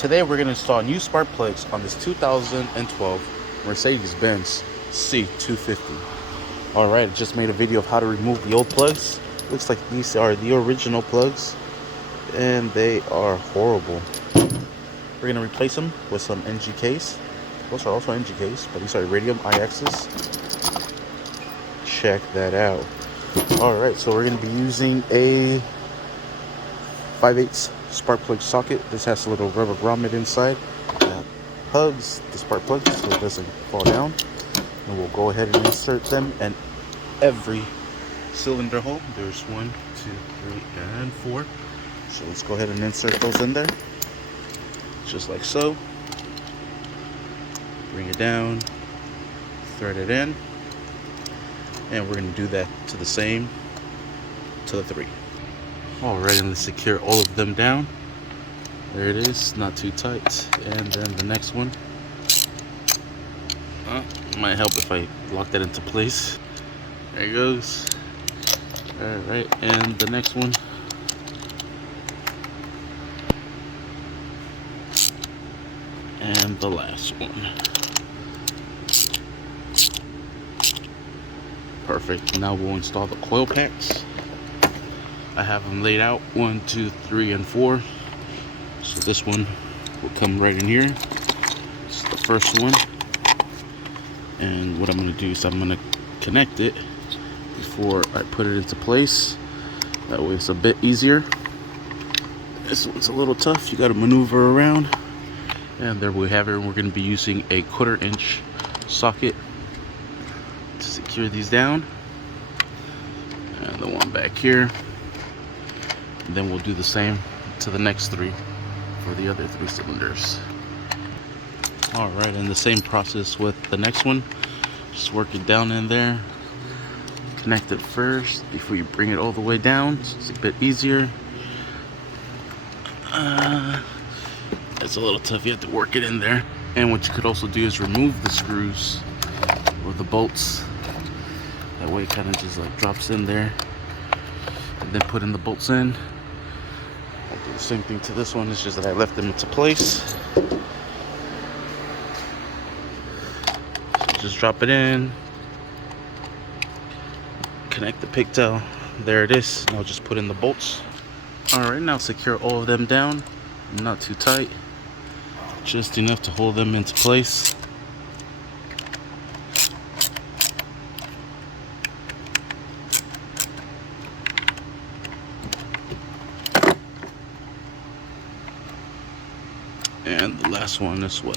Today we're going to install new spark plugs on this 2012 Mercedes-Benz C250. Alright, I just made a video of how to remove the old plugs. Looks like these are the original plugs and they are horrible. We're going to replace them with some NGKs. Those are also NGKs, but these are radium IXs. Check that out. Alright, so we're going to be using a 5/8 spark plug socket. This has a little rubber grommet inside that hugs the spark plug so it doesn't fall down. And we'll go ahead and insert them in every cylinder hole. There's 1, 2, 3, and 4. So let's go ahead and insert those in there. Just like so. Bring it down, thread it in, and we're going to do that to the same to the 3. Alright, and let's secure all of them down. There it is, not too tight. And then the next one, might help if I lock that into place. There it goes. Alright, and the next one. And the last one. Perfect. Now we'll install the coil packs. I have them laid out 1, 2, 3, and 4. So this one will come right in here. It's the first one. And what I'm going to do is I'm going to connect it before I put it into place. That way it's a bit easier. This one's a little tough. You got to maneuver around. And there we have it. We're going to be using a 1/4 inch socket to secure these down. And the one back here. And then we'll do the same to the next 3 for the other 3 cylinders. Alright, and the same process with the next one. Just work it down in there. Connect it first before you bring it all the way down. So it's a bit easier. It's a little tough, you have to work it in there. And what you could also do is remove the screws or the bolts. That way it kind of just like drops in there. And then put in the bolts in. I'll do the same thing to this one, it's just that I left them into place. So just drop it in. Connect the pigtail. There it is. Now just put in the bolts. Alright, now secure all of them down. Not too tight. Just enough to hold them into place. And the last one as well.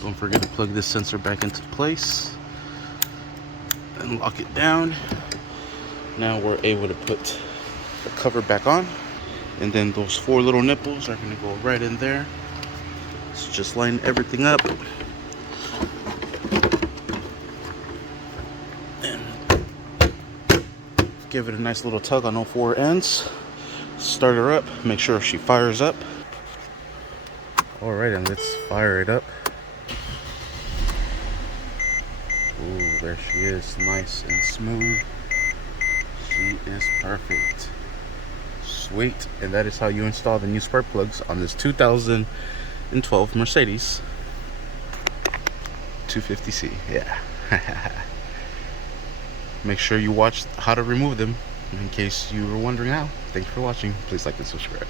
Don't forget to plug this sensor back into place and lock it down. Now we're able to put the cover back on, and then those 4 little nipples are going to go right in there. So just line everything up and give it a nice little tug on all 4 ends. Start her up, make sure she fires up. Alright, and let's fire it up. Ooh, there she is, nice and smooth. She is perfect. Sweet. And that is how you install the new spark plugs on this 2012 Mercedes 250C. Yeah. Make sure you watch how to remove them in case you were wondering how. Thank you for watching. Please like and subscribe.